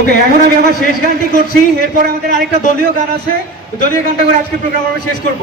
ওকে, এখন আমি আমার শেষ গানটি করছি। এরপরে আমাদের আরেকটা দলীয় গান আছে। দলীয় গানটা করে আজকে প্রোগ্রাম আমরা শেষ করব।